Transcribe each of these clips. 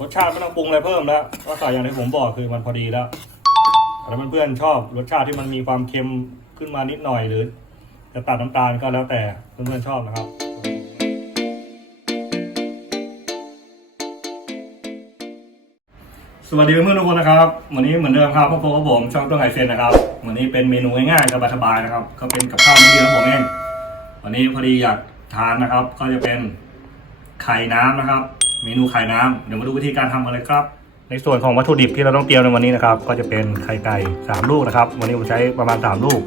รสชาติไม่ต้องปรุงอะไรเพิ่มแล้วก็ใส่อย่างที่ผมบอกคือมันพอดีแล้วแต่ถ้าเพื่อนๆชอบรสชาติที่มันมีความเค็มขึ้นมานิดหน่อยหรือ จะตัดน้ำตาลก็แล้วแต่เพื่อนๆชอบนะครับสวัสดีเพื่อนๆทุกคนนะครับ วันนี้เหมือนเดิมครับพวกผมกับผมช่องต้นไฮเซนนะครับ วันนี้เป็นเมนูง่ายๆสบายๆนะครับ ก็เป็นกับข้าวมื้อเดียวของผมเองวันนี้พอดีอยากทานนะครับ ก็จะเป็นไข่น้ำนะครับ เมนูไข่น้ำเดี๋ยวมาดูวิธีการทำกันเลยครับ ในส่วนของวัตถุดิบที่เราต้องเตรียมในวันนี้นะครับ ก็จะเป็นไข่ไก่สามลูกนะครับ วันนี้ผมใช้ประมาณสามลูก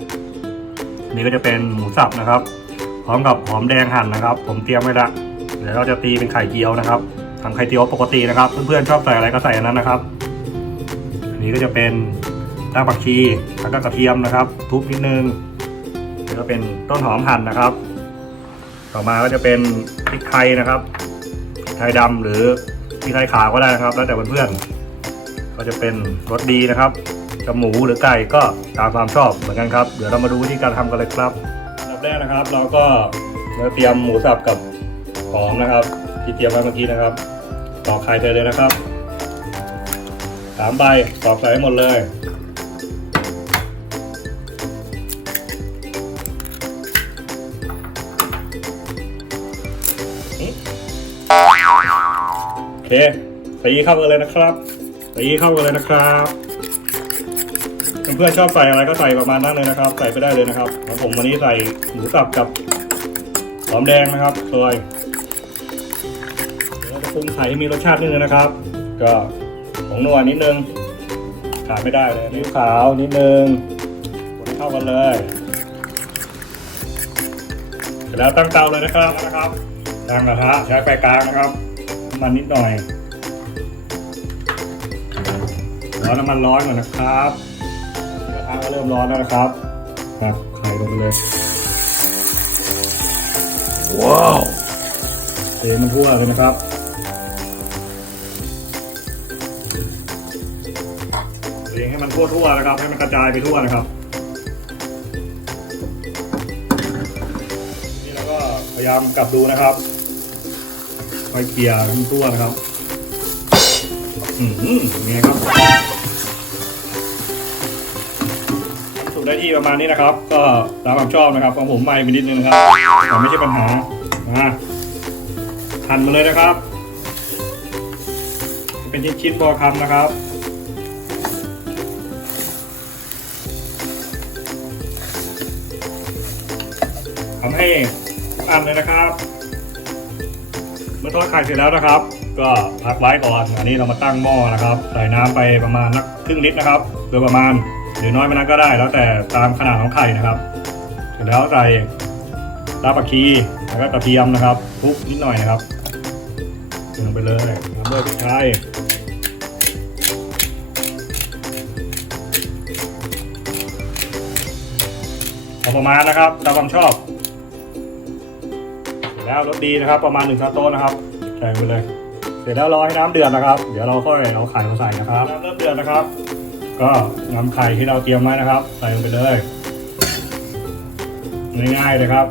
นี่ก็จะเป็นหมูสับนะครับ พร้อมกับหอมแดงหั่นนะครับ ผมเตรียมไว้ละเดี๋ยวเราจะตีเป็นไข่เจียวนะครับทำไข่เจียวปกตินะครับ เพื่อนๆชอบใส่อะไรก็ใส่อันนั้นนะครับ อันนี้ก็จะเป็นรากผักชีแล้วก็กระเทียมนะครับ ทุบนิดนึงแล้วก็เป็นต้นหอมหั่นนะครับ ต่อมาก็จะเป็นพริกไทยนะครับ ไทยดำหรือพริกไทยขาวก็ได้นะครับ แล้วแต่เพื่อนๆก็จะเป็นรสดีนะครับจะหมูหรือไก่ก็ตามความชอบเหมือนกันครับ เดี๋ยวเรามาดูวิธีการทำกันเลยครับอันดับแรกนะครับ เราก็เราเตรียมหมูสับกับหอมนะครับ ที่เตรียมไว้เมื่อกี้นะครับตอกไข่ไปเลยนะครับสามใบตอกใส่ให้หมดเลย โอเคตีเข้ากันเลยนะครับตีเข้ากันเลยนะครับเพื่อนๆชอบใส่อะไรก็ใส่ประมาณนั้นเลยนะครับ ใส่ไปได้เลยนะครับแล้วผมวันนี้ใส่หมูสับกับหอมแดงนะครับซอยเดี๋ยวเราจะปรุงไข่ให้มีรสชาตินิดนึงนะครับ ก็ผงนัวนิดนึงขาดไม่ได้เลยนิ้วขาวนิดนึงคนเข้ากันเลยเสร็จแล้วตั้งเตาเลยนะครับนะครับ ตั้งกระทะใช้ไฟกลางนะครับน้ำมันนิดหน่อยรอน้ำมันร้อนก่อนนะครับกระทะก็เริ่มร้อนแล้วนะครับตักไข่ลงไปเลยว้าวเทมันทั่วเลยนะครับเทให้มันทั่วทั่วๆนะครับ ให้มันกระจายไปทั่วนะครับนี่เราก็พยายามกลับดูนะครับ คอยเกลี่ยทั้งตัวนะครับ อืมนี่ครับสุกได้ที่ประมาณนี้นะครับ ก็ตามความชอบนะครับของผมไม่ไปนิดนึงนะครับแต่ไม่ใช่ปัญหานะหั่นมาเลยนะครับ เป็นชิ้นๆพอคำนะครับทำให้อันเลยนะครับ มื่อทอดไข่เสร็จแล้วนะครับ ก็พักไว้ก่อนอันนี้เรามาตั้งหม้อนะครับ ใส่น้ำไปประมาณนักครึ่งลิตรนะครับโดยประมาณหรือน้อยไปนั้นก็ได้ แล้วแต่ตามขนาดของไข่นะครับ เสร็จแล้วใส่รากผักชีแล้วก็กระเทียมนะครับคลุกนิดหน่อยนะครับลงไปเลยตามด้วยพริกไทยพอประมาณนะครับตามความชอบ แล้วรสดีนะครับ ประมาณหนึ่งช้อนโต๊ะนะครับใส่ไปเลย เสร็จแล้วรอให้น้ำเดือดนะครับ เดี๋ยวเราค่อยเอาไข่มาใส่นะครับน้ำเริ่มเดือดนะครับ ก็นำไข่ที่เราเตรียมไว้นะครับ ใส่ลงไปเลยง่ายๆเลยครับ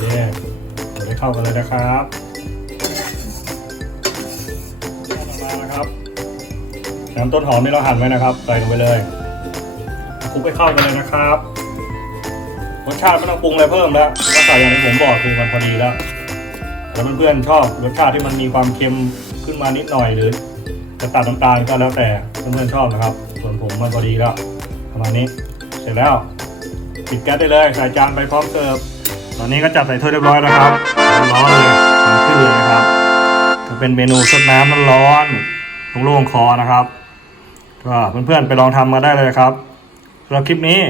เย้เดี๋ยวได้เข้ากันเลยนะครับ น้ำต้นหอมที่เราหั่นไว้นะครับ ใส่ลงไปเลยคลุกให้เข้ากันเลยนะครับ รสชาติไม่ต้องปรุงอะไรเพิ่มแล้วก็ใส่อย่างที่ผมบอกคือมันพอดีแล้วแต่เพื่อนๆชอบรสชาติที่มันมีความเค็มขึ้นมานิดหน่อยหรือ จะตัดน้ำตาลก็แล้วแต่เพื่อนๆชอบนะครับ ส่วนผมมันพอดีแล้วประมาณนี้เสร็จแล้วปิดแก๊สได้เลยใส่จานไปพร้อมเสิร์ฟตอนนี้ก็จัดใส่ถ้วยเรียบร้อยแล้วครับร้อนเลยมันขึ้นเลยนะครับจะเป็นเมนูซดน้ำร้อนโล่งๆคอนะครับ ก็เพื่อนๆไปลองทำมาได้เลยครับสำหรับคลิปนี้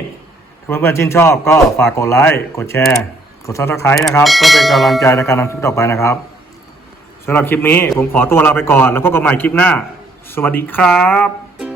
ถ้าเพื่อนๆชื่นชอบก็ฝากกดไลค์กดแชร์ กดซับสไครต์นะครับเพื่อเป็นกำลังใจในการทำคลิปต่อไปนะครับสำหรับคลิปนี้ผมขอตัวลาไปก่อน แล้วพบกันใหม่คลิปหน้า สวัสดีครับ